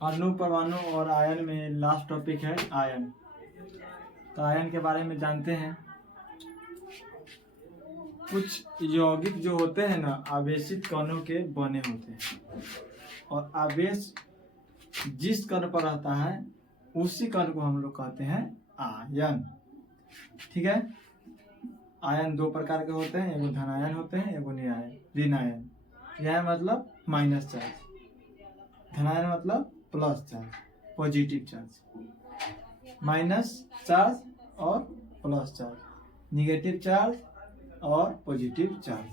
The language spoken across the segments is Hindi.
अणु परमाणु और आयन में लास्ट टॉपिक है आयन। तो आयन के बारे में जानते हैं। कुछ यौगिक जो होते हैं ना, आवेशित कणों के बने होते हैं, और आवेश जिस कण पर रहता है उसी कण को हम लोग कहते हैं आयन। ठीक है। आयन दो प्रकार के होते हैं, एगो धनायन होते हैं, एगो ऋण आयन। यह मतलब माइनस चार्ज, धनायन मतलब plus charge, positive charge. Minus charge और प्लस चार्ज, निगेटिव चार्ज और पॉजिटिव चार्ज।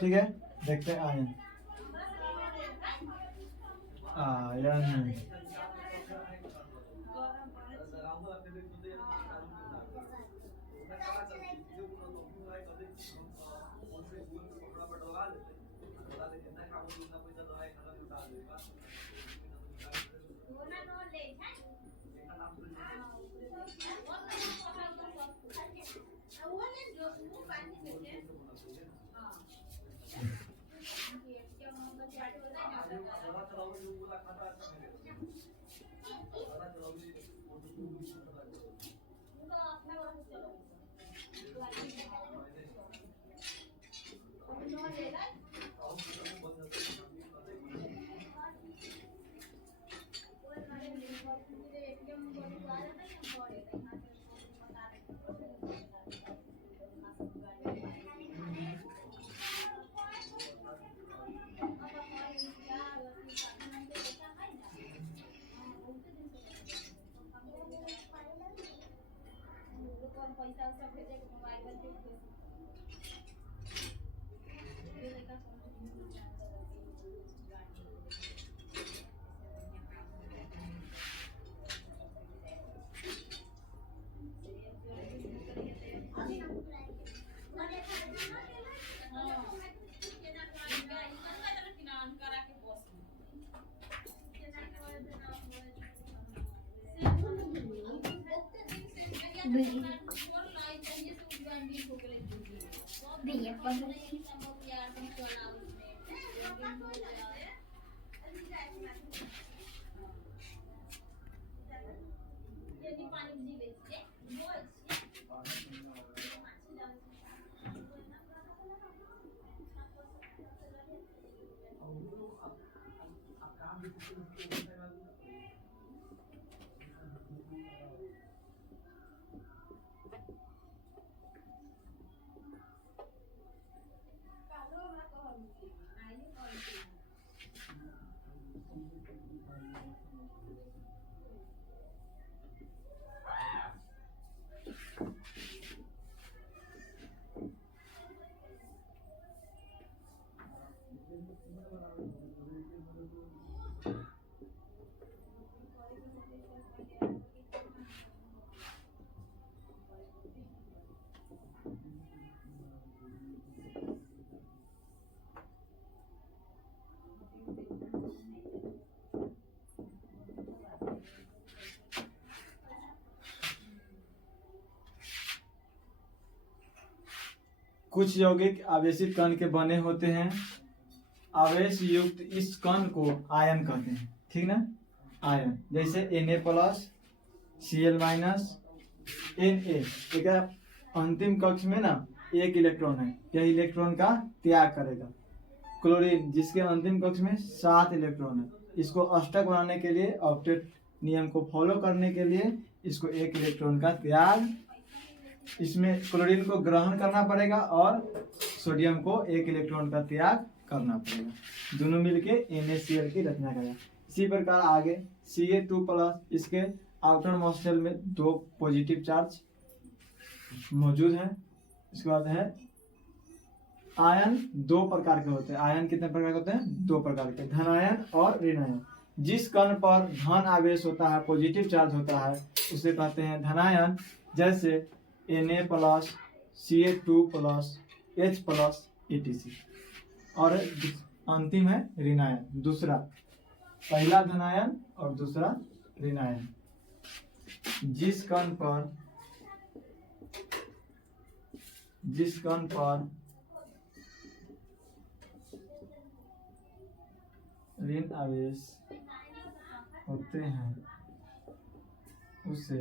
ठीक है। देखते हैं आयन। आयन कुछ यौगिक आवेशित कण के बने होते हैं। आवेश युक्त इस कण को आयन कहते हैं। ठीक ना। आयन जैसे Na+, Cl-, Na। अंतिम कक्ष में ना एक इलेक्ट्रॉन है, यह इलेक्ट्रॉन का त्याग करेगा। क्लोरीन जिसके अंतिम कक्ष में 7 इलेक्ट्रॉन है, इसको अष्टक बनाने के लिए, ऑक्टेट नियम को फॉलो करने के लिए इसको एक इलेक्ट्रॉन का त्याग, इसमें क्लोरीन को ग्रहण करना पड़ेगा और सोडियम को एक इलेक्ट्रॉन का त्याग करना पड़ेगा। दोनों मिलके NaCl की रचना करेगा। इसी प्रकार आगे Ca2+, इसके आउटर मोस्ट शेल में 2 पॉजिटिव चार्ज मौजूद है। इसके बाद है आयन। 2 प्रकार के होते हैं। आयन कितने प्रकार के होते हैं? 2 प्रकार के, धनायन और ऋणायन। जिस कण पर धन आवेश होता है, पॉजिटिव चार्ज होता है, उसे कहते हैं धनायन। जैसे Na+, Ca2+, H+, etc। और अंतिम है ऋणायन, दूसरा। पहला धनायन और दूसरा ऋणायन। जिस कण पर ऋण आवेश होते हैं उससे,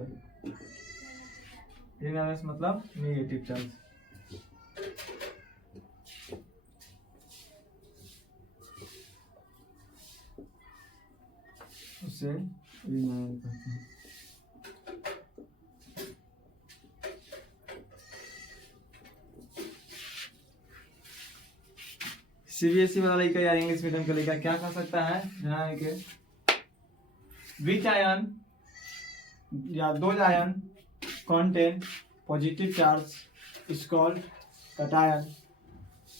ऋण आवेश मतलब नेगेटिव चार्ज, उसे ऋण आवेश कहते हैं। सीबीएसई वाला लड़का या इंग्लिश मीडियम का लड़का क्या कर सकता है, ध्यान के विच आयन या दो ion contain positive charge is called cation.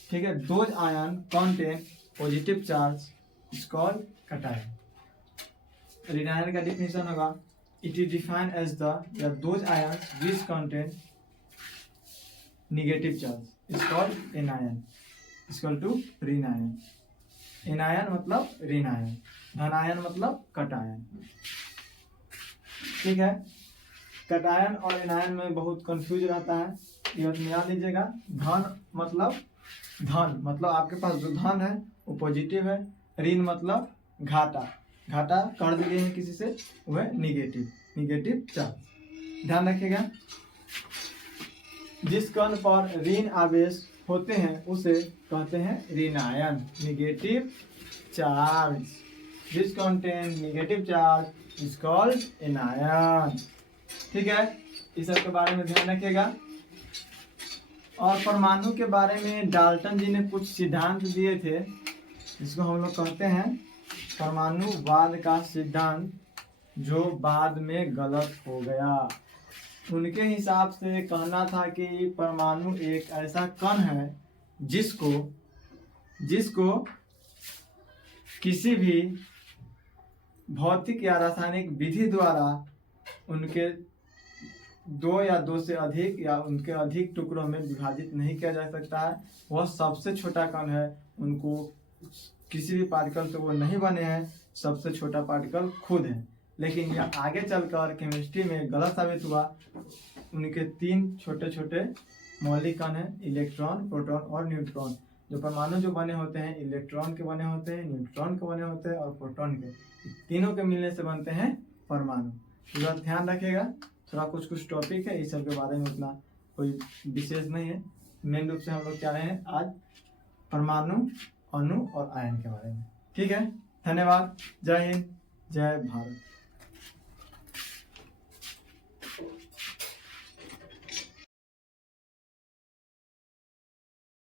ठीक है, those ion contain positive charge is called cation. ऋण आयन का डिफिनेशन होगा it is defined as the या those ions which contain negative charge is called anion equal to ऋण आयन। एनायन मतलब ऋण आयन, धनायन मतलब कटायन। ठीक है, कटायन और एनायन में बहुत कंफ्यूज रहता है, ये याद लीजिएगा। धन मतलब आपके पास जो धन है वो पॉजिटिव है, ऋण मतलब घाटा, घाटा कर्ज लिए हैं किसी से, वो है निगेटिव चार्ज। ध्यान रखिएगा, जिस कण पर ऋण आवेश होते हैं उसे कहते हैं ऋणायन, negative charge. This contain negative charge is called anion. ठीक है, इस सब के बारे में ध्यान रखिएगा। और परमाणु के बारे में डाल्टन जी ने कुछ सिद्धांत दिए थे, जिसको हम लोग कहते हैं परमाणुवाद का सिद्धांत, जो बाद में गलत हो गया। उनके हिसाब से कहना था कि परमाणु एक ऐसा कण है जिसको किसी भी भौतिक या रासायनिक विधि द्वारा उनके दो या दो से अधिक या उनके अधिक टुकड़ों में विभाजित नहीं किया जा सकता है। वह सबसे छोटा कण है, उनको किसी भी पार्टिकल से वो नहीं बने हैं, सबसे छोटा पार्टिकल खुद है। लेकिन यह आगे चलकर केमिस्ट्री में गलत साबित हुआ। उनके तीन छोटे छोटे मौलिक कण हैं, इलेक्ट्रॉन, प्रोटॉन और न्यूट्रॉन। जो परमाणु जो बने होते हैं इलेक्ट्रॉन के बने होते हैं, न्यूट्रॉन के बने होते हैं और प्रोटॉन के, तीनों के मिलने से बनते हैं परमाणु। पूरा ध्यान रखिएगा। थोड़ा कुछ टॉपिक है, इस सब के बारे में उतना कोई विशेष नहीं है। मेन रूप से हम लोग क्या रहे हैं आज परमाणु, अणु और आयन के बारे में। ठीक है, धन्यवाद। जय हिंद, जय भारत।